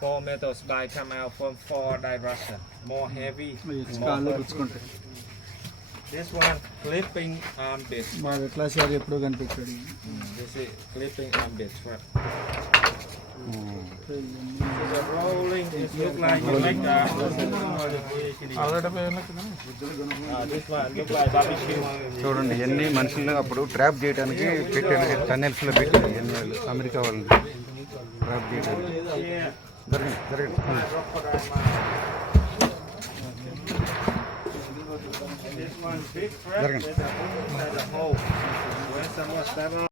Four metal spike come out from four direction. More heavy. More కాళ్ళు heavy. గుచ్చుకుంటాయి. This one clipping arm bit. మాకు ఎట్లా సార్ ఎప్పుడు కనిపించాడు. This is clipping arm bit strap. The rolling is look like you like that. This one look like barbecue. చూడండి ఎన్ని మనుషులను అప్పుడు ట్రాప్ చేయడానికి పెట్టారు, టన్నెల్స్లో పెట్టారు ఎన్ని వాళ్ళు అమెరికా వాళ్ళు ట్రాప్ చేయడానికి. Yeah. జరగండి జరగండి. This one big strap. There's a hole. When someone step on.